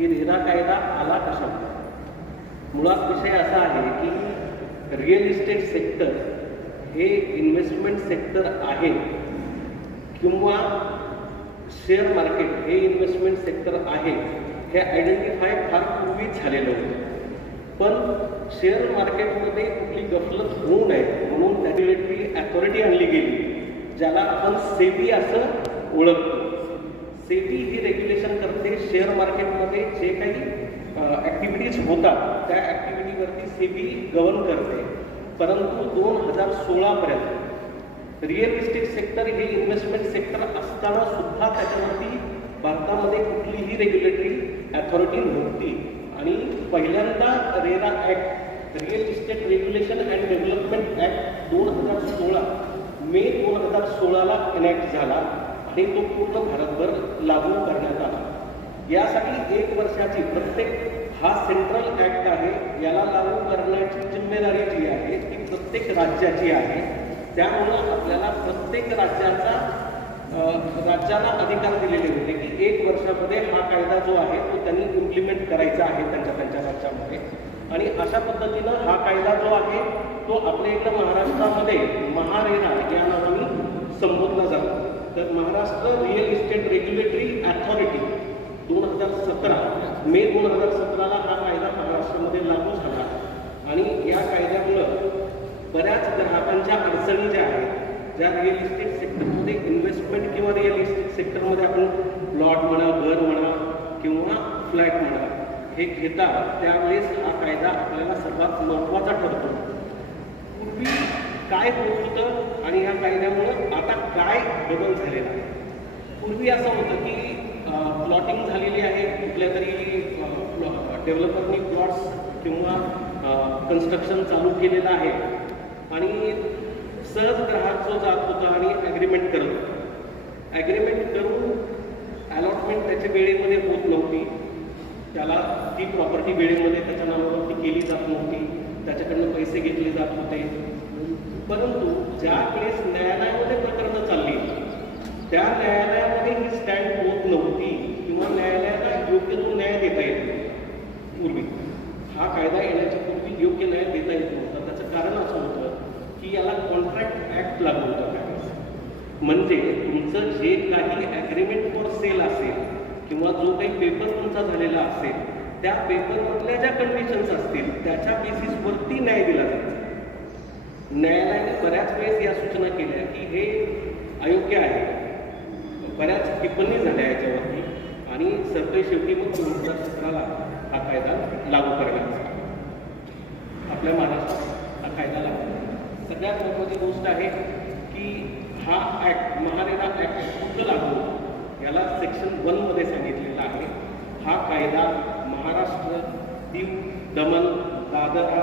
की रेरा कायदा आला कशा मुळात विषय असा आहे की रिअल इस्टेट सेक्टर हे इन्व्हेस्टमेंट सेक्टर आहे किंवा शेअर मार्केट हे इन्व्हेस्टमेंट सेक्टर आहे हे आयडेंटिफाय फार पूर्वीच झालेलं होतं. पण शेअर मार्केटमध्ये कुठली गफलत होऊ नये म्हणून रेग्युलेटरी अथॉरिटी आणली गेली ज्याला आपण सेबी असं ओळखतो. सेबी ही रेग्युलेशन करते शेअर मार्केटमध्ये जे काही ॲक्टिव्हिटीज होतात त्या ॲक्टिव्हिटीवरती सेबी गव्हर्न करते. परंतु दोन हजार सोळापर्यंत रिअल इस्टेट सेक्टर हे इन्व्हेस्टमेंट सेक्टर असताना सुद्धा त्याच्यावरती भारतामध्ये कुठलीही रेग्युलेटरी अथॉरिटी नव्हती. आणि पहिल्यांदा RERA act real estate regulation and development act दोन हजार सोळा मे दोन हजार सोळाला एनॅक्ट झाला. आणि तो पूर्ण भारतभर लागू करण्यात आला. यासाठी एक वर्षाची प्रत्येक हा सेंट्रल ॲक्ट आहे याला लागू करण्याची जिम्मेदारी जी आहे ती प्रत्येक राज्याची आहे. त्यामुळं आपल्याला प्रत्येक राज्याचा राज्याला अधिकार दिलेले होते की एक वर्षामध्ये हा कायदा जो आहे तो त्यांनी इम्प्लिमेंट करायचा आहे त्यांच्या त्यांच्या राज्यामध्ये. आणि अशा पद्धतीनं हा कायदा जो आहे तो आपल्या इकडं महाराष्ट्रामध्ये महारेरा या नावाने संबोधला जातो. तर Maharashtra real estate regulatory authority दोन हजार सतरा मे दोन हजार सतराला हा कायदा महाराष्ट्रामध्ये लागू झाला. आणि या कायद्यामुळं बऱ्याच ग्राहकांच्या अडचणी ज्या आहेत ज्या रिअल इस्टेट सेक्टरमध्ये इन्व्हेस्टमेंट किंवा रिअल इस्टेट सेक्टरमध्ये आपण प्लॉट म्हणा घर म्हणा किंवा फ्लॅट म्हणा हे घेता त्यावेळेस हा कायदा आपल्याला सर्वात महत्त्वाचा ठरतो. काय होत होतं आणि ह्या कायद्यामुळं आता काय बदल झालेला आहे? पूर्वी असं होतं की प्लॉटिंग झालेली आहे कुठल्या तरी डेव्हलपरनी प्लॉट्स किंवा कन्स्ट्रक्शन चालू केलेलं आहे. आणि सहज ग्राहक जो जात होता आणि ॲग्रीमेंट करत होता. ॲग्रीमेंट करून अलॉटमेंट त्याच्या वेळेमध्ये होत नव्हती. त्याला ती प्रॉपर्टी वेळेमध्ये त्याच्या नावावरती केली जात नव्हती. त्याच्याकडनं पैसे घेतले जात होते. परंतु ज्यावेळेस न्यायालयामध्ये प्रकरणं चालली त्या न्यायालयामध्ये ही स्टँड होत नव्हती किंवा न्यायालयाला योग्य तो न्याय देता येत पूर्वी. हा कायदा येण्याच्या पूर्वी योग्य न्याय देता येत नव्हता. त्याचं कारण असं होतं की याला कॉन्ट्रॅक्ट ॲक्ट लागू होतं त्यावेळेस म्हणजे तुमचं जे काही ॲग्रीमेंट फॉर सेल असेल किंवा जो काही पेपर तुमचा झालेला असेल त्या पेपरमधल्या ज्या कंडिशन्स असतील त्याच्या बेसिसवरती न्याय दिला जायचा. न्यायालयाने बऱ्याच वेळेस या सूचना केल्या की हे अयोग्य आहे. बऱ्याच टिप्पणी झाल्या याच्यावरती आणि सरते शेवटी मग दोन हजार सतराला हा कायदा लागू करण्यात आपल्या महाराष्ट्रात हा कायदा लागू सगळ्यात महत्त्वाची गोष्ट आहे की हा ॲक्ट महारेरा ॲक्ट शुद्ध लागू याला सेक्शन वनमध्ये सांगितलेलं आहे. हा कायदा महाराष्ट्र दीव दमन दादरा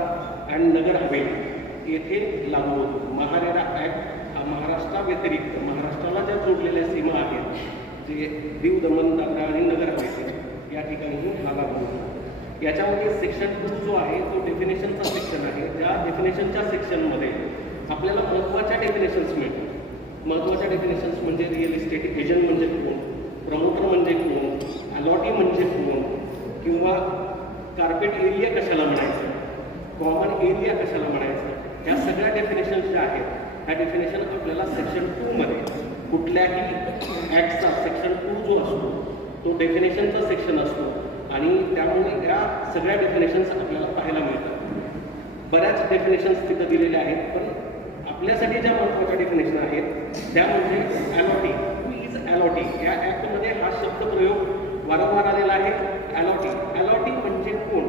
अँड नगर हवेली. येथे लागू होतो. महारेरा ॲक्ट हा महाराष्ट्राव्यतिरिक्त महाराष्ट्राला ज्या जोडलेल्या सीमा आहेत जे दीव दमन दादरा आणि नगर हवेली या ठिकाणी हा लागू होतो. याच्यामध्ये सेक्शन टू जो आहे तो डेफिनेशनचा सेक्शन आहे. त्या डेफिनेशनच्या सेक्शनमध्ये आपल्याला महत्त्वाच्या डेफिनेशन्स मिळतात. महत्त्वाच्या डेफिनेशन्स म्हणजे रिअल इस्टेट एजंट म्हणजे कोण? प्रमोटर म्हणजे कोण? अलॉटी म्हणजे कोण? किंवा कार्पेट एरिया कशाला म्हणायचं? कॉमन एरिया कशाला म्हणायचं? ह्या सगळ्या डेफिनेशन्स ज्या आहेत ह्या डेफिनेशन आपल्याला सेक्शन टूमध्ये कुठल्याही ॲक्टचा सेक्शन टू जो असतो तो डेफिनेशनचा सेक्शन असतो. आणि त्यामुळे या सगळ्या डेफिनेशन्स आपल्याला पाहायला मिळतात. बऱ्याच डेफिनेशन्स तिथं दिलेल्या आहेत पण आपल्यासाठी ज्या महत्त्वाच्या डेफिनेशन आहेत त्या म्हणजे ॲलॉटी हू इज ॲलॉटी या ॲक्टमध्ये हा शब्द प्रयोग वारंवार आलेला आहे ॲलॉटी ॲलॉटी म्हणजे कोण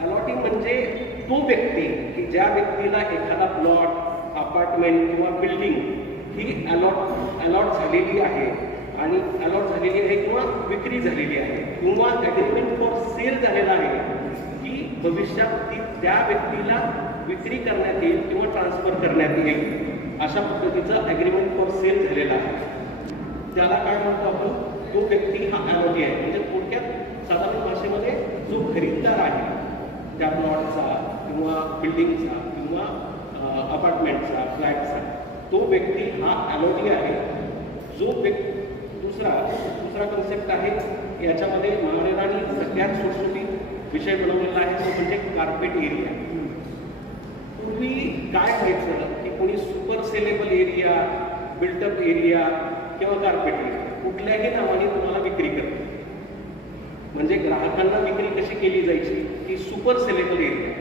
ॲलॉटी म्हणजे तो व्यक्ती की ज्या व्यक्तीला एखादा प्लॉट अपार्टमेंट किंवा बिल्डिंग ही अलॉट अलॉट झालेली आहे आणि अलॉट झालेली आहे किंवा विक्री झालेली आहे किंवा ॲग्रीमेंट फॉर सेल झालेला आहे की भविष्यात ती त्या व्यक्तीला विक्री करण्यात येईल किंवा ट्रान्सफर करण्यात येईल. अशा पद्धतीचं ॲग्रीमेंट फॉर सेल झालेला आहे. त्याला काय म्हणतो आपण? तो व्यक्ती हा अलॉटी आहे. म्हणजे थोडक्यात साधारण भाषेमध्ये जो खरीददार आहे त्या प्लॉटचा किंवा बिल्डिंगचा किंवा अपार्टमेंटचा फ्लॅटचा तो व्यक्ती हा ॲलॉटी आहे. जो व्यक्ती दुसरा दुसरा कन्सेप्ट आहे याच्यामध्ये महाराजांनी सगळ्यात सुटसुटीत विषय बनवलेला आहे तो म्हणजे कार्पेट एरिया पूर्वी काय व्हायचं की कोणी super saleable area built up area किंवा कार्पेट एरिया कुठल्याही नावाने तुम्हाला विक्री करते म्हणजे ग्राहकांना विक्री कशी केली जायची? की सुपर सेलेबल एरिया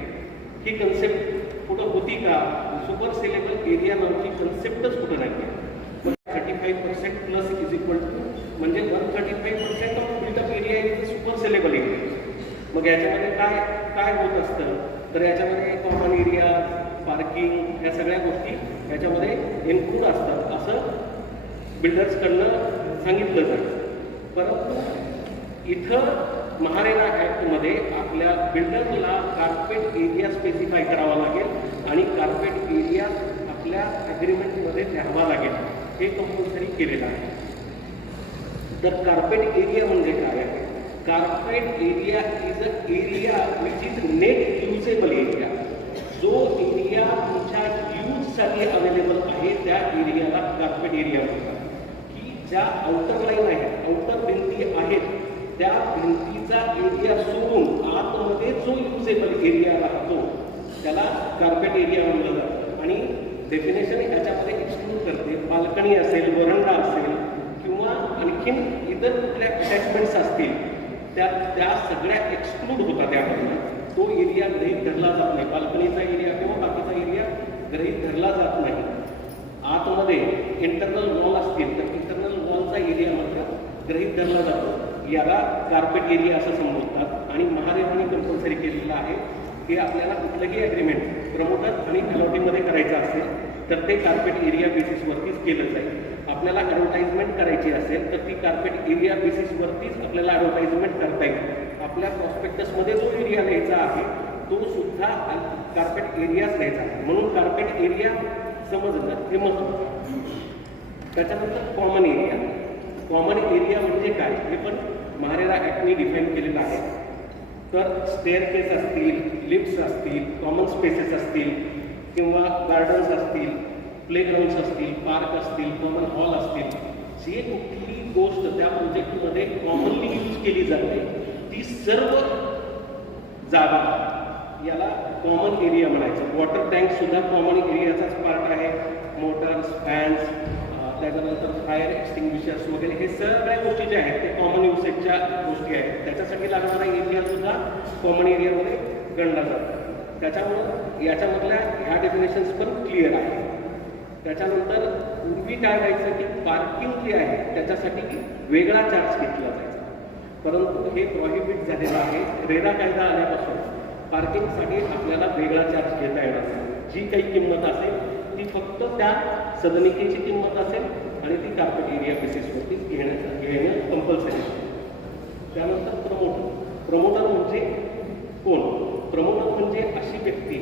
ही कन्सेप्ट कुठं होती का? सुपर सेलेबल एरिया नावची कन्सेप्टच कुठं नाही thirty five percent plus is equal to म्हणजे one thirty five percent of built up area is super saleable area मग याच्यामध्ये काय काय होत असतं? तर याच्यामध्ये कॉमन एरिया पार्किंग या सगळ्या गोष्टी याच्यामध्ये इन्क्लूड असतात. असं बिल्डर्सकडनं सांगितलं जातं. परंतु इथं महारेना ॲक्टमध्ये आपल्या बिल्डरला कार्पेट एरिया स्पेसिफाय करावा लागेल आणि कार्पेट एरिया आपल्या ॲग्रीमेंटमध्ये द्यावा लागेल. हे कंपल्सरी केलेलं आहे. तर कार्पेट एरिया म्हणजे काय आहे? Carpet area is a area which is net usable area जो एरिया तुमच्या यूजसाठी अवेलेबल आहे त्या एरियाला कार्पेट एरिया म्हणतात. की ज्या आउटर लाईन आहेत आउटर भिंती आहेत त्या तिचा एरिया सोडून आतमध्ये जो युजेबल एरिया राहतो त्याला कार्पेट एरिया म्हणलं जातं. आणि डेफिनेशन याच्यामध्ये एक्सक्लूड करते. बाल्कनी असेल वरंडा असेल किंवा आणखीन इतर कुठल्या अटॅचमेंट्स असतील त्या त्या सगळ्या एक्सक्लूड होतात त्यामध्ये तो एरिया गृहीत धरला जात नाही. बाल्कनीचा एरिया किंवा बाकीचा एरिया गृहीत धरला जात नाही. आतमध्ये इंटरनल वॉल असतील तर इंटरनल वॉलचा एरिया मात्र गृहीत धरला जातो. याला कार्पेट एरिया असं संबोधतात आणि महादेवाने कंपल्सरी केलेलं आहे की आपल्याला कुठलंही ॲग्रीमेंट प्रमोटर आणि अलॉटिंगमध्ये करायचं असेल तर ते कार्पेट एरिया बेसिसवरतीच केलं जाईल. आपल्याला ॲडव्हर्टाइजमेंट करायची असेल तर ती कार्पेट एरिया बेसिसवरतीच आपल्याला ॲडव्हर्टाइजमेंट करता येईल. आपल्या प्रॉस्पेक्टसमध्ये जो एरिया लिहायचा आहे तो सुद्धा कार्पेट एरियाच लिहायचा आहे. म्हणून कार्पेट एरिया समजलं हे महत्त्वाचं त्याच्यानंतर कॉमन एरिया कॉमन एरिया म्हणजे काय? हे पण महारेरा ॲक्टने डिफाईन केलेलं आहे. तर स्टेअरकेस असतील लिफ्ट्स असतील कॉमन स्पेसेस असतील किंवा गार्डन्स असतील प्लेग्राऊंड्स असतील पार्क असतील कॉमन हॉल असतील जे कुठली गोष्ट त्या प्रोजेक्टमध्ये कॉमनली यूज केली जाते ती सर्व जागा याला कॉमन एरिया म्हणायचं. वॉटर टँक सुद्धा कॉमन एरियाचाच पार्ट आहे. मोटर्स फॅन्स त्याच्यानंतर फायर एक्स्टिंग्विशर्स वगैरे हे सगळ्या गोष्टी ज्या आहेत ते कॉमन युसेजच्या गोष्टी आहेत. त्याच्यासाठी लागणारा एरिया सुद्धा कॉमन एरियामध्ये गणला जातो. त्याच्यामुळं याच्यामधल्या ह्या डेफिनेशन्स पण क्लिअर आहे त्याच्यानंतर पूर्वी काय व्हायचं की पार्किंग जे आहे त्याच्यासाठी वेगळा चार्ज घेतला जायचा. परंतु हे प्रॉहिबिट झालेलं आहे. रेरा कायदा आल्यापासून पार्किंगसाठी आपल्याला वेगळा चार्ज घेता येणार जी काही किंमत असेल ती फक्त त्या सदनिकेची किंमत असेल आणि ती कार्पेट एरिया बेसिसवरती घेण्याचं घेणं कंपल्सरी त्यानंतर प्रमोटर प्रमोटर म्हणजे कोण? प्रमोटर म्हणजे अशी व्यक्ती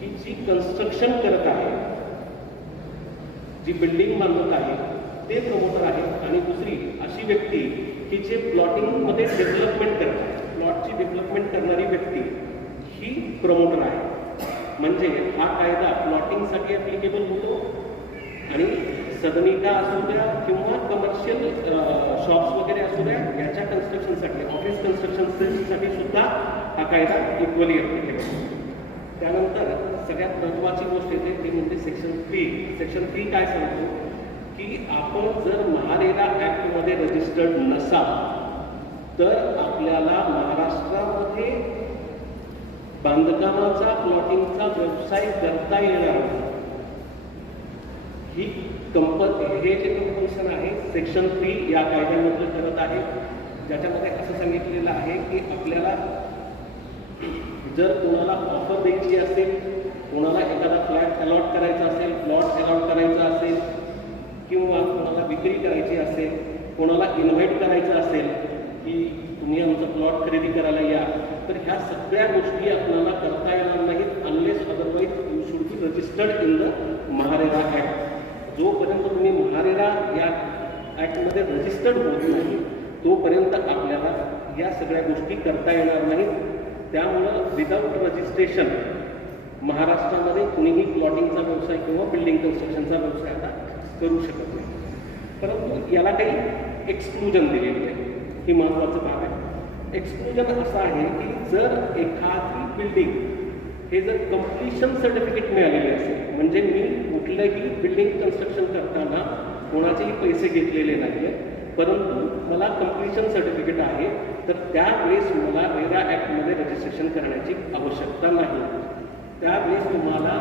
की जी कन्स्ट्रक्शन करत आहे जी बिल्डिंग बांधत आहे ते प्रमोटर आहे. आणि दुसरी अशी व्यक्ती की जे प्लॉटिंगमध्ये डेव्हलपमेंट करतात प्लॉटची डेव्हलपमेंट करणारी व्यक्ती ही प्रमोटर आहे. म्हणजे हा कायदा प्लॉटिंगसाठी ॲप्लिकेबल होतो आणि सदनिका असू द्या किंवा कमर्शियल शॉप्स वगैरे असू द्या याच्या कन्स्ट्रक्शनसाठी ऑफिस कन्स्ट्रक्शनसाठी सुद्धा हा कायदा इक्वली अप्लिकेबल त्यानंतर सगळ्यात महत्त्वाची गोष्ट येते ती म्हणजे सेक्शन थ्री सेक्शन थ्री काय सांगतो? की आपण जर महारेरा ॲक्टमध्ये रजिस्टर्ड नसाल तर आपल्याला महाराष्ट्रामध्ये बांधकामाचा प्लॉटिंगचा व्यवसाय करता येणार नाही. ही कंपनी हे जे कंपल्शन आहे सेक्शन थ्री या कायद्यामध्ये करत आहे. ज्याच्यामध्ये असं सांगितलेलं आहे की आपल्याला जर कोणाला ऑफर द्यायची असेल कोणाला एखादा फ्लॅट अलॉट करायचा असेल प्लॉट अलॉट करायचा असेल किंवा कोणाला विक्री करायची असेल कोणाला इन्व्हाइट करायचं असेल की तुम्ही आमचा प्लॉट खरेदी करायला या तर ह्या सगळ्या गोष्टी आपल्याला करता येणार नाहीत unless otherwise you should be registered in the MahaRERA act जोपर्यंत तुम्ही महारेरा या ॲक्टमध्ये रजिस्टर्ड होत नाही तोपर्यंत आपल्याला या सगळ्या गोष्टी करता येणार नाहीत. त्यामुळं विदाऊट रजिस्ट्रेशन महाराष्ट्रामध्ये कुणीही प्लॉटिंगचा व्यवसाय किंवा बिल्डिंग कन्स्ट्रक्शनचा व्यवसाय आता करू शकत नाही. परंतु याला काही एक्सक्लुजन दिलेली आहे. ही महत्त्वाचं भाग आहे. एक्सक्लुजन असं आहे की जर एखादी बिल्डिंग हे जर कम्प्लिशन सर्टिफिकेट मिळालेले असेल म्हणजे मी कुठलंही बिल्डिंग कन्स्ट्रक्शन करताना कोणाचेही पैसे घेतलेले नाही आहेत परंतु मला कम्प्लिशन सर्टिफिकेट आहे तर त्यावेळेस मला रेरा ॲक्टमध्ये रजिस्ट्रेशन करण्याची आवश्यकता नाही. त्यावेळेस तुम्हाला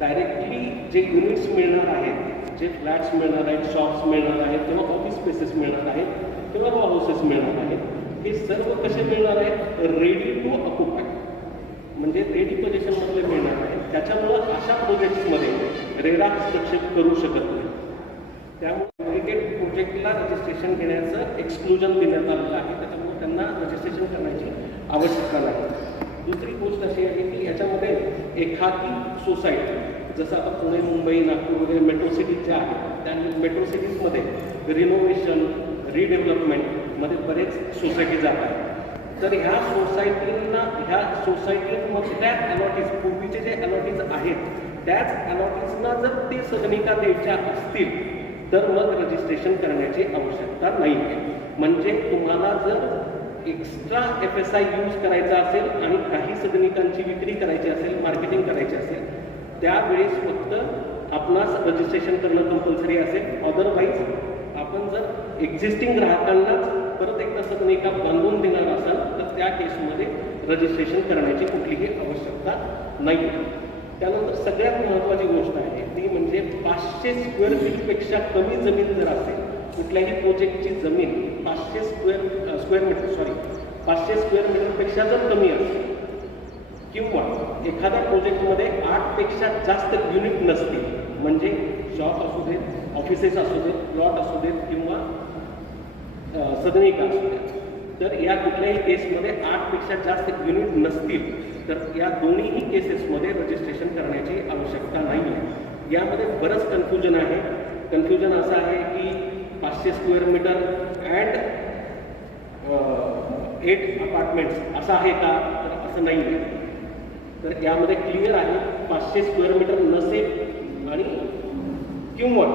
डायरेक्टली जे युनिट्स मिळणार आहेत जे फ्लॅट्स मिळणार आहेत शॉप्स मिळणार आहेत किंवा ऑफिस स्पेसेस मिळणार आहेत किंवा रॉ हाऊसेस मिळणार आहेत हे सर्व कसे मिळणार आहेत? रेडी टू ऑक्युपाय म्हणजे ते डिपोजिशनमधले मिळणार आहे त्याच्यामुळं अशा प्रोजेक्ट्समध्ये रेरा हस्तक्षेप करू शकत नाही. त्यामुळे प्रोजेक्टला रजिस्ट्रेशन घेण्याचं एक्सक्लुजन देण्यात आलेलं आहे. त्याच्यामुळे त्यांना रजिस्ट्रेशन करण्याची आवश्यकता नाही. दुसरी गोष्ट अशी आहे की याच्यामध्ये एखादी सोसायटी जसं आता पुणे मुंबई नागपूर वगैरे मेट्रो सिटीज ज्या आहेत त्या मेट्रो सिटीजमध्ये रिनोव्हेशन रिडेव्हलपमेंटमध्ये बरेच सोसायटी जात आहेत. तर ह्या सोसायटींना ह्या सोसायटीमधल्या अलॉटीज पूर्वीचे जे अलॉटीज आहेत त्याच अलॉटीजना जर ते सदनिका द्यायच्या असतील तर मग रजिस्ट्रेशन करण्याची आवश्यकता नाही आहे म्हणजे तुम्हाला जर extra F S I use करायचा असेल आणि काही सदनिकांची विक्री करायची असेल मार्केटिंग करायची असेल त्यावेळेस फक्त आपणास रजिस्ट्रेशन करणं कंपल्सरी असेल. अदरवाईज आपण जर एक्झिस्टिंग ग्राहकांनाच परत एकदा सदनिका बांधून देणार त्या केसमध्ये रजिस्ट्रेशन करण्याची कुठलीही आवश्यकता नाही त्यानंतर सगळ्यात महत्त्वाची गोष्ट आहे ती म्हणजे पाचशे स्क्वेअर फीटपेक्षा कमी जमीन जर असेल कुठल्याही प्रोजेक्टची जमीन पाचशे स्क्वेअर स्क्वेअर मीटर सॉरी पाचशे स्क्वेअर मीटरपेक्षा जर कमी असेल किंवा एखाद्या प्रोजेक्टमध्ये आठपेक्षा जास्त युनिट नसतील म्हणजे शॉप असू देत ऑफिसेस असू देत प्लॉट असू देत किंवा सदनिका असू देत तर या कुठल्याही केसमध्ये आठपेक्षा जास्त युनिट नसतील तर या दोन्हीही केसेसमध्ये रजिस्ट्रेशन करण्याची आवश्यकता नाही आहे यामध्ये बरंच कन्फ्युजन आहे. कन्फ्युजन असं आहे की पाचशे square meter and eight apartments असं आहे का? तर असं नाही आहे तर यामध्ये क्लिअर आहे पाचशे स्क्वेअर मीटर नसेल आणि किंवा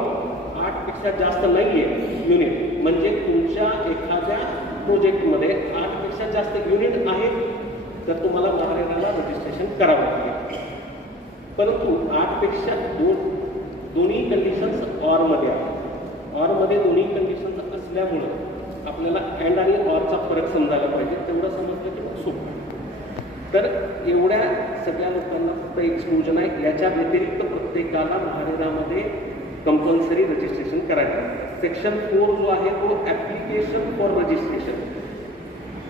आठपेक्षा जास्त नाही आहे युनिट म्हणजे तुमच्या एखाद्या प्रोजेक्टमध्ये आठपेक्षा जास्त युनिट आहेत तर तुम्हाला महाराष्ट्राला रजिस्ट्रेशन करावं लागेल. परंतु आठपेक्षा दोन दोन्ही कंडिशन्स ऑरमध्ये आहेत. ऑरमध्ये दोन्ही कंडिशन्स असल्यामुळं आपल्याला अँड आणि ऑरचा फरक समजायला पाहिजे तेवढं समजलं की मग सोपं तर एवढ्या सगळ्या लोकांना फक्त एक्सक्लुजन आहे. याच्या व्यतिरिक्त प्रत्येकाला महारेरामध्ये कंपल्सरी रजिस्ट्रेशन करायचं. आहे सेक्शन फोर जो आहे तो ॲप्लिकेशन फॉर रजिस्ट्रेशन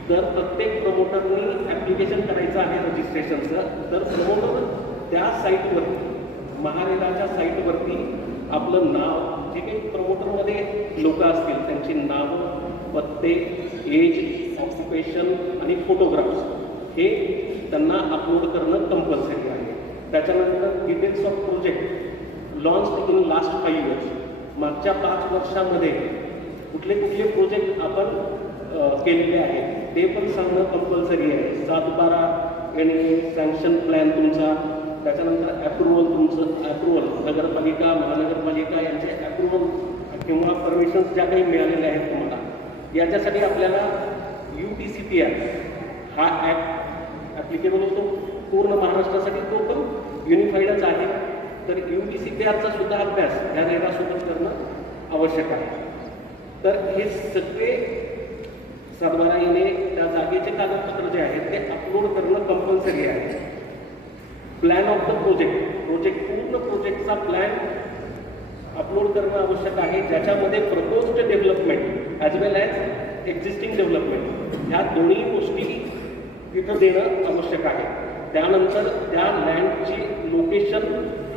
तर प्रत्येक प्रमोटरनी ॲप्लिकेशन करायचं आहे रजिस्ट्रेशनचं तर प्रमोटर त्या साईटवरती महारेराच्या साईटवरती आपलं नाव जे काही प्रमोटरमध्ये लोक असतील त्यांची नावं पत्ते एज ऑक्युपेशन आणि फोटोग्राफ्स हे त्यांना अपलोड करणं कंपल्सरी आहे. त्याच्यानंतर details of project launch in last five years मागच्या पाच वर्षामध्ये कुठले कुठले प्रोजेक्ट आपण केलेले आहेत ते पण सांगणं कंपल्सरी आहे. सात बारा आणि सँक्शन प्लॅन तुमचा त्याच्यानंतर ॲप्रुव्हल तुमचं ॲप्रुव्हल नगरपालिका महानगरपालिका यांचे ॲप्रुव्हल किंवा परमिशन्स ज्या काही मिळालेल्या आहेत तुम्हाला याच्यासाठी आपल्याला U T C P R हा ॲप ॲप्लिकेबल होतो. पूर्ण महाराष्ट्रासाठी तो पण युनिफाईडच आहे. तर यू टी सी पी आरचा सुद्धा अभ्यास या रेरासोबत करणं आवश्यक आहे. तर हे सगळे सातबारा येणे त्या जागेचे कागदपत्र जे आहेत ते अपलोड करणं कंपल्सरी आहे. Plan of the project project पूर्ण प्रोजेक्टचा प्लॅन अपलोड करणं आवश्यक आहे. ज्याच्यामध्ये proposed development as well as existing development ह्या दोन्ही गोष्टी तिथं देणं आवश्यक आहे. त्यानंतर त्या लँडची लोकेशन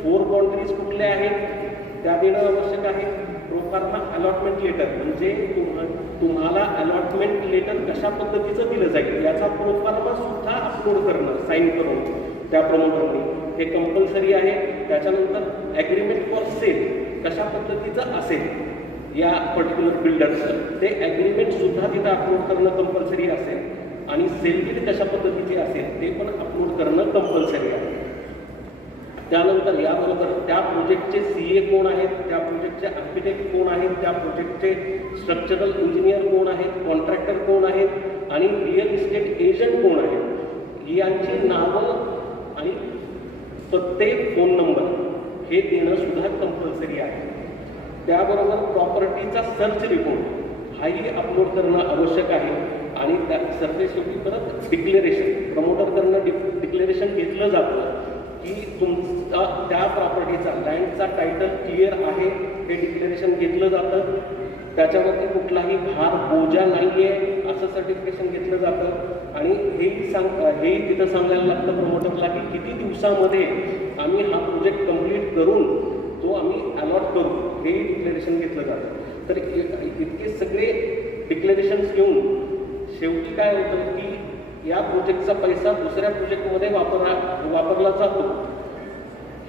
फोर बाउंड्रीज कुठले आहेत? त्या देणं आवश्यक आहे. प्रोफार्मा अलॉटमेंट लेटर म्हणजे तुम्हा तुम्हाला अलॉटमेंट लेटर कशा पद्धतीचं दिलं जाईल याचा प्रोफार्मा सुद्धा अपलोड करणं साईन करून. त्या प्रमोटरने हे कंपल्सरी आहे. त्याच्यानंतर ॲग्रीमेंट फॉर सेल कशा पद्धतीचं असेल या पर्टिक्युलर बिल्डरचं ते ॲग्रीमेंटसुद्धा तिथं अपलोड करणं कंपल्सरी असेल. आणि सेल बिल कशा पद्धतीची असेल ते पण अपलोड करणं कंपल्सरी आहे. त्यानंतर याबरोबर त्या प्रोजेक्टचे सी ए कोण आहेत त्या प्रोजेक्टचे आर्किटेक्ट कोण आहेत त्या प्रोजेक्टचे स्ट्रक्चरल इंजिनियर कोण आहेत कॉन्ट्रॅक्टर कोण आहेत आणि रिअल इस्टेट एजंट कोण आहेत यांची नावं आणि पत्ते फोन नंबर हे देणं सुद्धा कंपल्सरी आहे. त्याबरोबर प्रॉपर्टीचा सर्च रिपोर्ट हाही अपलोड करणं आवश्यक आहे आणि त्या सरतेशेवटी परत डिक्लेरेशन प्रमोटरकडनं डि डिक्लेरेशन घेतलं जातं. की तुमचा त्या प्रॉपर्टीचा लँडचा टायटल क्लिअर आहे हे डिक्लेरेशन घेतलं जातं. त्याच्यावरती कुठलाही भार बोजा नाही आहे असं सर्टिफिकेशन घेतलं जातं. आणि हेही सांग हेही तिथं सांगायला लागतं प्रमोटरला की किती दिवसामध्ये आम्ही हा प्रोजेक्ट कंप्लीट करून तो आम्ही अलॉट करू हेही डिक्लेरेशन घेतलं जातं. तर इ- इतके सगळे डिक्लेरेशन्स घेऊन शेवटी काय होतं की या प्रोजेक्टचा पैसा दुसऱ्या प्रोजेक्टमध्ये वापरा वापरला जातो.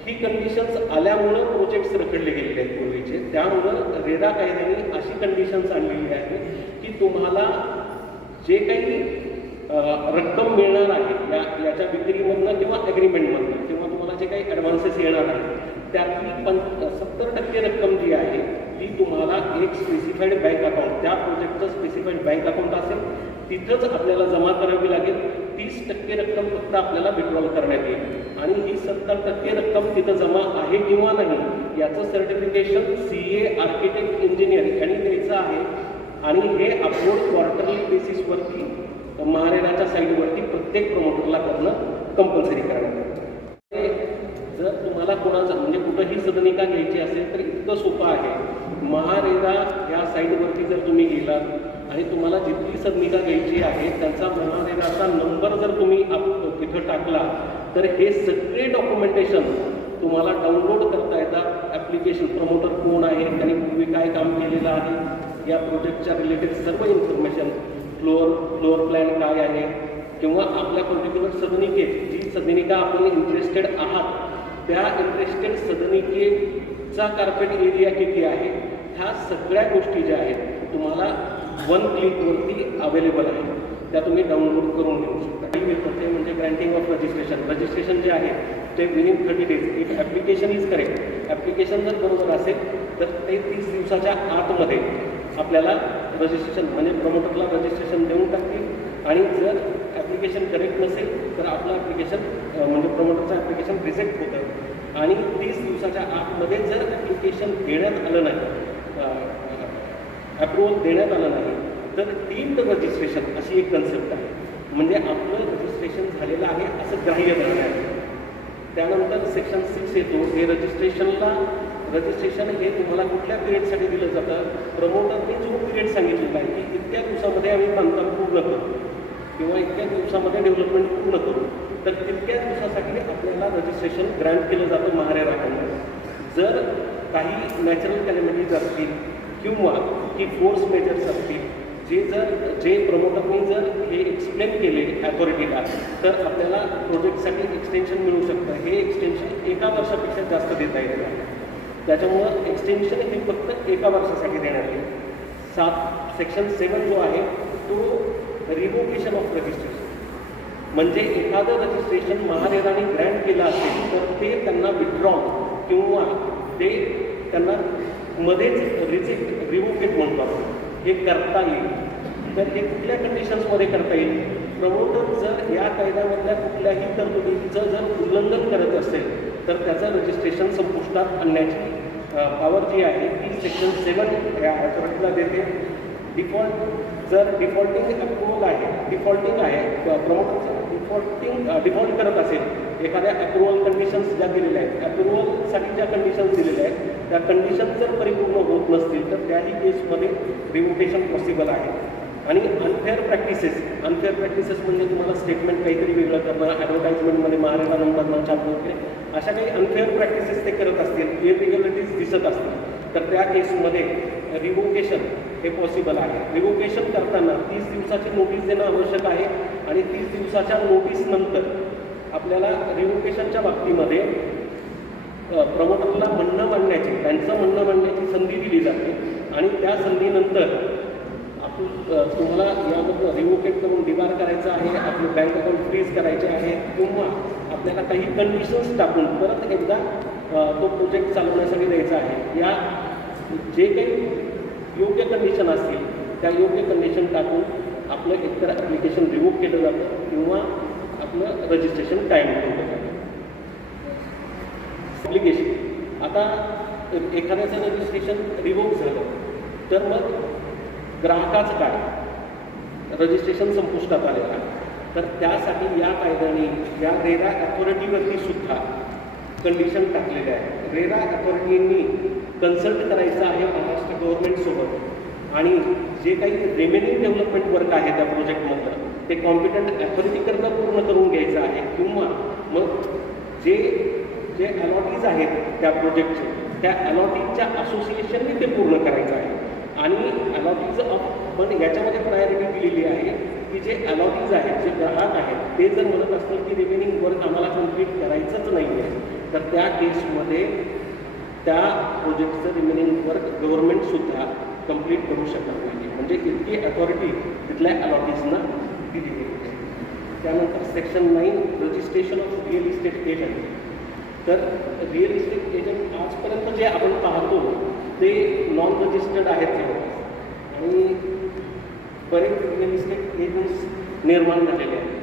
ही कंडिशन्स आल्यामुळं प्रोजेक्ट्स रखडले गेलेले आहेत पूर्वीचे. त्यामुळं रेरा कायद्याने अशी कंडिशन्स आणलेली आहे की तुम्हाला जे काही रक्कम मिळणार आहे या याच्या विक्रीमधनं किंवा ॲग्रीमेंटमधनं किंवा तुम्हाला जे काही ॲडव्हान्सेस येणार आहेत त्यातली पं सत्तर टक्के रक्कम जी आहे ती तुम्हाला एक स्पेसिफाईड बँक अकाउंट त्या प्रोजेक्टचं स्पेसिफाईड बँक अकाउंट असेल तिथंच आपल्याला जमा करावी लागेल. तीस टक्के रक्कम फक्त आपल्याला विड्रॉल करण्यात येईल. आणि ही सत्तर टक्के रक्कम तिथं जमा आहे किंवा नाही याचं certification C A architect engineer यांनी द्यायचं आहे. आणि हे अपलोड क्वार्टरली बेसिसवरती महारेराच्या साईडवरती प्रत्येक प्रमोटरला करणं कंपल्सरी करावं म्हणजे जर तुम्हाला कोणाचं म्हणजे कुठंही सदनिका घ्यायची असेल तर इतकं सोपं आहे. महारेरा या साईडवरती जर तुम्ही गेलात आणि तुम्हाला जितकी सदनिका घ्यायची आहे त्यांचा महारेराचा नंबर जर तुम्ही आप- तिथं टाकला तर हे सगळे डॉक्युमेंटेशन तुम्हाला डाउनलोड करता येतात. ॲप्लिकेशन प्रमोटर कोण आहे त्यांनी पूर्वी काय काम केलेलं आहे या प्रोजेक्टच्या रिलेटेड सर्व इन्फॉर्मेशन फ्लोअर फ्लोअर प्लॅन काय आहे किंवा आपल्या पर्टिक्युलर सदनिकेत जी सदनिका आपण इंटरेस्टेड आहात त्या इंटरेस्टेड सदनिकेचा कार्पेट एरिया किती आहे ह्या सगळ्या गोष्टी ज्या आहेत तुम्हाला वन क्लिकवरती अवेलेबल आहे. त्या तुम्ही डाउनलोड करून घेऊ शकता. ही पद्धत म्हणजे ग्रँटिंग ऑफ रजिस्ट्रेशन रजिस्ट्रेशन जे आहे ते within thirty days if application is correct application जर बरोबर असेल तर ते तीस दिवसाच्या आतमध्ये आपल्याला रजिस्ट्रेशन म्हणजे प्रमोटरला रजिस्ट्रेशन देऊन टाकतील. आणि जर ॲप्लिकेशन करेक्ट नसेल तर आपलं ॲप्लिकेशन म्हणजे प्रमोटरचं ॲप्लिकेशन रिजेक्ट होतं. आणि तीस दिवसाच्या आतमध्ये जर ॲप्लिकेशन देण्यात आलं नाही अप्रुव्हल देण्यात आलं नाही तर डीम्ड रजिस्ट्रेशन अशी एक कन्सेप्ट आहे. म्हणजे आपलं रजिस्ट्रेशन झालेलं आहे असं ग्राह्य धरणे आहे. त्यानंतर सेक्शन सिक्स येतो हे रजिस्ट्रेशनला रजिस्ट्रेशन हे तुम्हाला कुठल्या पिरियडसाठी दिलं जातं? प्रमोटरने जो पिरियड सांगितलेला आहे की इतक्या दिवसामध्ये आम्ही बांधकाम पूर्ण करू किंवा इतक्या दिवसामध्ये डेव्हलपमेंट पूर्ण करू तर तितक्या दिवसासाठी आपल्याला रजिस्ट्रेशन ग्रँट केलं जातं महारेराकडून जर काही नॅचरल कॅलिमिटीज असतील किंवा की फोर्स मेजर्स असतील जे जर, जे प्रमोटरनी जर हे एक्सप्लेन केले अथॉरिटीला तर आपल्याला प्रोजेक्टसाठी एक्सटेन्शन मिळू शकतं. हे एक्सटेन्शन एका वर्षापेक्षा जास्त देता येईल त्याच्यामुळं एक्सटेन्शन हे फक्त एका देण्यात येईल सात सेक्शन सेवन जो आहे तो रिवोकेशन ऑफ़ रजिस्ट्रेशन म्हणजे एखादं रजिस्ट्रेशन त्यांना विथड्रॉ किंवा ते त्यांना मध्येच रिजेक्ट रिव्होकेट म्हणतो आपण हे करता येईल. तर हे कुठल्या कंडिशन्समध्ये करता येईल? प्रमोटर जर या कायद्यामधल्या कुठल्याही तरतुदीचं जर उल्लंघन करत असेल तर त्याचं रजिस्ट्रेशन संपुष्टात आणण्याची पॉवर जी आहे ती सेक्शन सेवन या अथॉरिटीला देते. डिफॉल्ट जर डिफॉल्टिंग अप्रुव्हल आहे डिफॉल्टिंग आहे प्रमोटरचं डिफॉल्टिंग डिफॉल्ट करत असेल एखाद्या अप्रुव्हल कंडिशन्स ज्या दिलेल्या आहेत अप्रुव्हलसाठी ज्या कंडिशन्स दिलेल्या आहेत त्या कंडिशन जर परिपूर्ण होत नसतील तर त्याही केसमध्ये रिव्होकेशन पॉसिबल आहे. आणि अनफेअर प्रॅक्टिसेस अनफेअर प्रॅक्टिसेस म्हणजे तुम्हाला स्टेटमेंट काहीतरी वेगळं करणं ॲडव्हर्टाईजमेंटमध्ये महाराजा नंबरनं छापणं वगैरे अशा काही अनफेअर प्रॅक्टिसेस ते करत असतील इरेग्युलरिटीज दिसत असतील तर त्या केसमध्ये रिव्होकेशन हे पॉसिबल आहे. रिव्होकेशन करताना तीस दिवसाची नोटीस देणं आवश्यक आहे आणि तीस दिवसाच्या नोटीसनंतर आपल्याला रिव्होकेशनच्या बाबतीमध्ये प्रमोटरला म्हणणं मांडण्याची त्यांचं म्हणणं मांडण्याची संधी दिली जाते. आणि त्या संधीनंतर आपण तुम्हाला यामधनं रिव्होकेट करून डिबार करायचं आहे आपलं बँक अकाउंट फ्रीज करायचे आहे किंवा आपल्याला काही कंडिशन्स टाकून परत एकदा तो प्रोजेक्ट चालवण्यासाठी द्यायचा आहे. या जे काही योग्य कंडिशन असतील त्या योग्य कंडिशन टाकून आपलं एकतर ॲप्लिकेशन रिमूव्ह केलं जातं किंवा आपलं रजिस्ट्रेशन टाईम ठेवलं जातं ॲप्लिकेशन आता एखाद्याचं रजिस्ट्रेशन रिवोक झालं तर मग ग्राहकाचं काय? रजिस्ट्रेशन संपुष्टात आलेलं आहे. तर त्यासाठी या कायद्याने या रेरा अथॉरिटीवरती सुद्धा कंडिशन टाकलेल्या आहे. रेरा अथॉरिटींनी कन्सल्ट करायचं आहे महाराष्ट्र गव्हर्नमेंटसोबत आणि जे काही रिमेनिंग डेव्हलपमेंट वर्क आहे त्या प्रोजेक्टमधलं ते कॉम्पिटंट अथॉरिटीकडनं पूर्ण करून घ्यायचं आहे. किंवा मग जे जे अलॉटीज आहेत त्या प्रोजेक्टचे त्या अलॉटीजच्या असोसिएशनने ते पूर्ण करायचं आहे. आणि अलॉटीज पण याच्यामध्ये प्रायोरिटी दिलेली आहे की जे अलॉटीज आहेत जे ग्राहक आहेत ते जर म्हणत असतील की रिमेनिंग वर्क आम्हाला कंप्लीट करायचंच नाही आहे तर त्या केसमध्ये त्या प्रोजेक्टचं रिमेनिंग वर्क गव्हर्नमेंटसुद्धा कंप्लीट करू शकत नाही म्हणजे इतकी अथॉरिटी तिथल्या अलॉटीजना दिलेली गेली त्यानंतर section nine registration of real estate agent तर रिअल इस्टेट एजंट आजपर्यंत जे आपण पाहतो ते नॉन रजिस्टर्ड आहेत आणि बरेच रिअल इस्टेट एजंट्स निर्माण झालेले आहेत.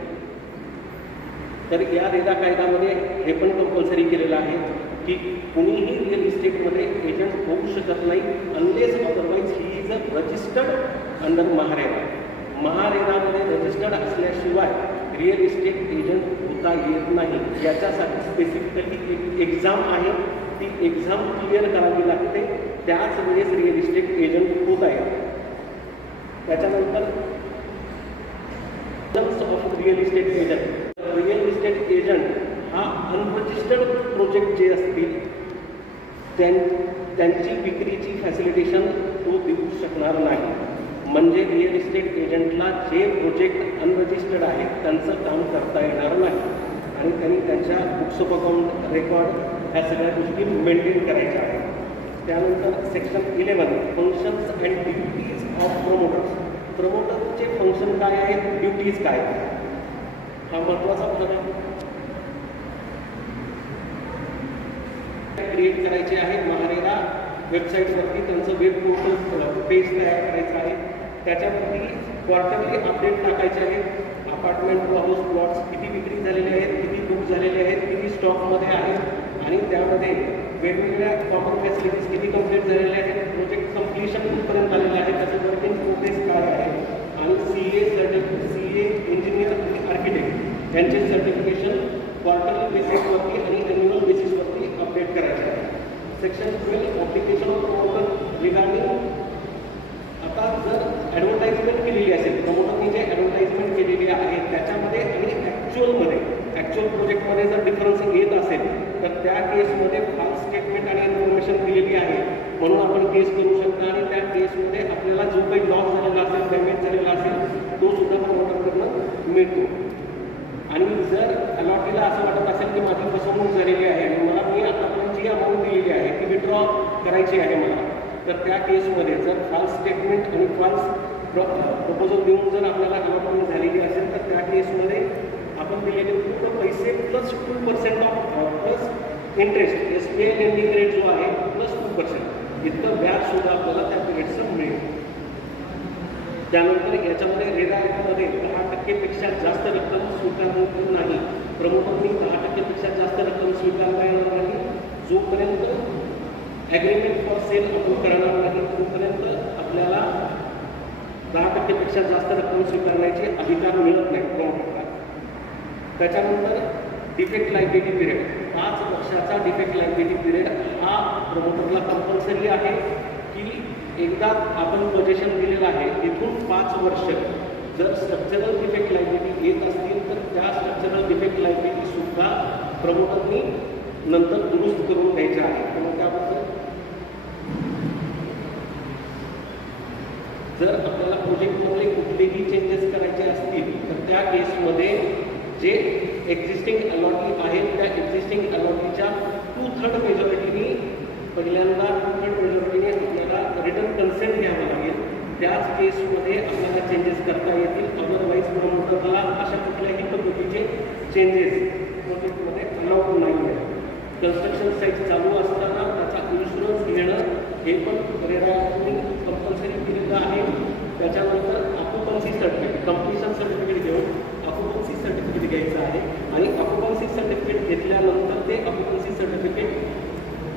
तर या रेदा कायद्यामध्ये हे पण कंपल्सरी केलेलं आहे की कुणीही रिअल इस्टेटमध्ये एजंट होऊ शकत नाही unless otherwise he is a registered under MahaRERA. महारेरामध्ये registered असल्याशिवाय रिअल इस्टेट एजंट सुद्धा येत नाही. याच्यासाठी स्पेसिफिकली एक एक्झाम आहे. ती एक्झाम क्लिअर करावी लागते. त्याच वेळेस रिअल इस्टेट एजंट होत आहे. त्याच्यानंतर of real estate agent real estate agent हा अनरजिस्टर्ड प्रोजेक्ट जे असतील त्यां त्यांची विक्रीची फॅसिलिटेशन तो देऊ शकणार नाही. म्हणजे रिअल इस्टेट एजंटला जे प्रोजेक्ट अनरजिस्टर्ड आहेत त्यांचं काम करता येणार नाही. आणि त्यांनी त्यांच्या बुक्स ऑफ अकाउंट रेकॉर्ड ह्या सगळ्या गोष्टी मेंटेन करायच्या आहेत. त्यानंतर section eleven functions and duties of promoters प्रमोटरचे function काय आहेत? ड्युटीज काय आहेत? हा महत्त्वाचा भाग आहे. क्रिएट करायचे आहे महारेरा वेबसाईटवरती त्यांचं वेब पोर्टल पेज तयार करायचं आहे. त्याच्यावरती क्वार्टरली अपडेट टाकायचे आहेत. अपार्टमेंट हाऊस प्लॉट्स किती विक्री झालेले आहेत किती बुक झालेले आहेत किती स्टॉकमध्ये आहेत आणि त्यामध्ये वेगवेगळ्या कॉमन फॅसिलिटीज किती कंप्लीट झालेल्या आहेत प्रोजेक्ट कम्प्लिशन कुठपर्यंत आलेलं आहे त्याचं वर्किंग प्रोग्रेस काय आहे? आणि C A certificate C A engineer आणि आर्किटेक्ट यांचे सर्टिफिकेशन क्वार्टरली बेसिसवरती आणि ॲन्युअल बेसिसवरती अपडेट करायचे आहे section twelve application of regarding केलेली असेल प्रमोटरनी जे ॲडव्हर्टाईजमेंट केलेली आहे त्याच्यामध्ये आणि ॲक्च्युअलमध्ये ॲक्च्युअल प्रोजेक्टमध्ये जर डिफरन्स येत असेल तर त्या केसमध्ये फॉल्स स्टेटमेंट आणि इन्फॉर्मेशन दिलेली आहे. म्हणून आपण केस करू शकता आणि त्या केसमध्ये आपल्याला जो काही लॉस झालेला असेल डॅमेज झालेला असेल तो सुद्धा प्रमोटरकडनं मिळतो. आणि जर अलॉटीला असं वाटत असेल की माझी फसवणूक झालेली आहे आणि मला मी आतापर्यंत जी अमाऊंट दिलेली आहे ती विड्रॉ करायची आहे मला तर त्या केसमध्ये जर फॉल्स स्टेटमेंट आणि फॉल्स प्रपोजल देऊन जर आपल्याला अलॉटमेंट झालेली असेल तर त्या केसमध्ये आपण दिलेले पूर्ण पैसे plus two percent of plus interest S P I lending rate जो आहे प्लस टू पर्सेंट इतकं व्याज सुद्धा आपल्याला त्या पिरियडचं मिळेल. त्यानंतर याच्यामध्ये रेरा ॲक्टमध्ये दहा टक्केपेक्षा जास्त रक्कम स्वीकारणार नाही. प्रमुखांनी दहा टक्केपेक्षा जास्त रक्कम स्वीकारता येणार नाही? जोपर्यंत ॲग्रीमेंट फॉर सेल आपण करणार नाही तोपर्यंत आपल्याला दहा टक्केपेक्षा जास्त रक्कम स्वीकारण्याचे अधिकार मिळत नाही प्रमुखाला त्याच्यानंतर डिफेक्ट लायबिलिटी पिरियड पाच वर्षाचा डिफेक्ट लायबिलिटी पिरियड हा प्रमोटरला कंपल्सरी आहे की एकदा आपण पोजेशन दिलेलं आहे तिथून पाच वर्ष जर स्ट्रक्चरल डिफेक्ट लायबिलिटी येत असतील तर त्या स्ट्रक्चरल डिफेक्ट लायबिलिटी सुद्धा प्रमोटरनी नंतर दुरुस्त करून द्यायच्या आहे त्यामुळे त्याबद्दल जर आपल्याला प्रोजेक्टमध्ये कुठलेही चेंजेस करायचे असतील तर त्या केसमध्ये जे एक्झिस्टिंग अलॉटी आहेत त्या एक्झिस्टिंग अलॉटीच्या टू थर्ड मेजॉरिटीनी पहिल्यांदा टू थर्ड मेजॉरिटीने आपल्याला रिटर्न कन्सेंट घ्यावं लागेल. त्याच केसमध्ये आपल्याला चेंजेस करता येतील. अदरवाईज प्रमोटरला अशा कुठल्याही पद्धतीचे चेंजेस प्रोजेक्टमध्ये अलाउड नाही आहे. कन्स्ट्रक्शन साईट चालू असताना त्याचा इन्शुरन्स घेणं हे पण रेराने कंपल्सरी केलेलं आहे. त्याच्यानंतर अकुपन्सी सर्टिफिकेट कम्प्लिशन सर्टिफिकेट घेऊन अकुपन्सी सर्टिफिकेट घ्यायचं आहे. आणि अकुपन्सी सर्टिफिकेट घेतल्यानंतर ते अकुपन्सी सर्टिफिकेट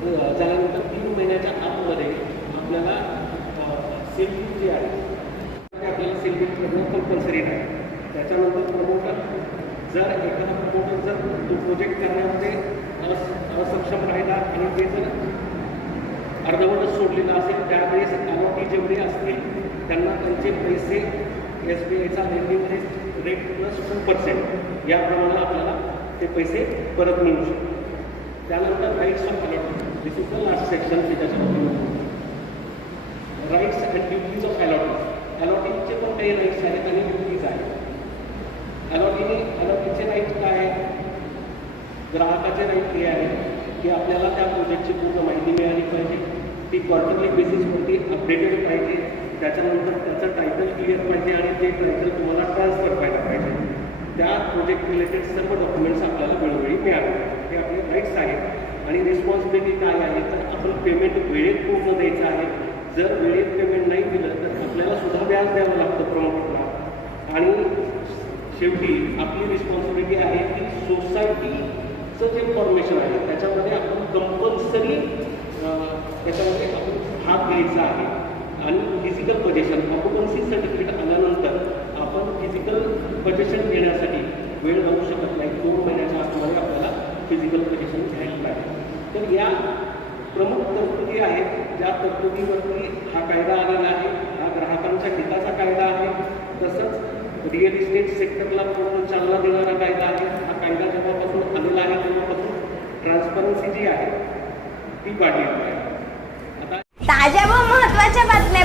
झाल्यानंतर तीन महिन्याच्या आतमध्ये आपल्याला सेल्फी जे आहे ते आपल्याला सेल्फी करणं कंपल्सरी आहे. त्याच्यानंतर प्रमोटर जर एखादा प्रमोटर जर तो प्रोजेक्ट करण्यामध्ये अस असक्षम राहिला आणि ते जर अर्धवटच सोडलेलं असेल त्यावेळेस अलॉटी जेवढे असतील त्यांना त्यांचे पैसे एस बी आयचा lending rate rate plus two percent याप्रमाणे आपल्याला ते पैसे परत मिळू शकतात. त्यानंतर rights of allotment this is the last section की त्याच्यामध्ये rights and duties of allotting अलॉटिंगचे पण काही राईट्स आहेत आणि ड्युटीज आहेत. अलॉटिंग अलॉटिंगचे राईट काय आहे ग्राहकाचे राईट हे आहे की आपल्याला त्या प्रोजेक्टची पूर्ण माहिती मिळाली पाहिजे. ती क्वार्टरली बेसिसवरती अपडेटेड पाहिजे. त्याच्यानंतर त्याचं टायटल क्लिअर पाहिजे आणि ते टायटल तुम्हाला ट्रान्सफर व्हायला पाहिजे. त्या प्रोजेक्ट रिलेटेड सर्व डॉक्युमेंट्स आपल्याला वेळोवेळी मिळाले. हे आपले राईट्स आहेत. आणि रिस्पॉन्सिबिलिटी काय आहे? तर आपण पेमेंट वेळेत पूर्ण द्यायचं आहे. जर वेळेत पेमेंट नाही दिलं तर आपल्याला सुद्धा व्याज द्यावं लागतं प्रमोटरला आणि शेवटी आपली रिस्पॉन्सिबिलिटी आहे की सोसायटीचं जे फॉर्मेशन आहे त्याच्यामध्ये आपण कंपल्सरी त्याच्यामध्ये आपण भाग घ्यायचा आहे. आणि फिजिकल पोजेशन ऑक्युपन्सी सर्टिफिकेट आल्यानंतर आपण फिजिकल पोजेशन घेण्यासाठी वेळ लागू शकत नाही. दोन महिन्याच्या आतमध्ये आपल्याला फिजिकल पोजेशन घ्यायला लागेल. तर या प्रमुख तरतुदी आहेत. ज्या तरतुदीवरती हा कायदा आलेला आहे. हा ग्राहकांच्या हिताचा कायदा आहे. तसंच रिअल इस्टेट सेक्टरला पूर्ण चालना देणारा कायदा आहे. हा कायदा जेव्हापासून आलेला आहे तेव्हापासून ट्रान्सपरन्सी जी आहे ती वाढलेली आहे आता ताज्या व महत्त्वाच्या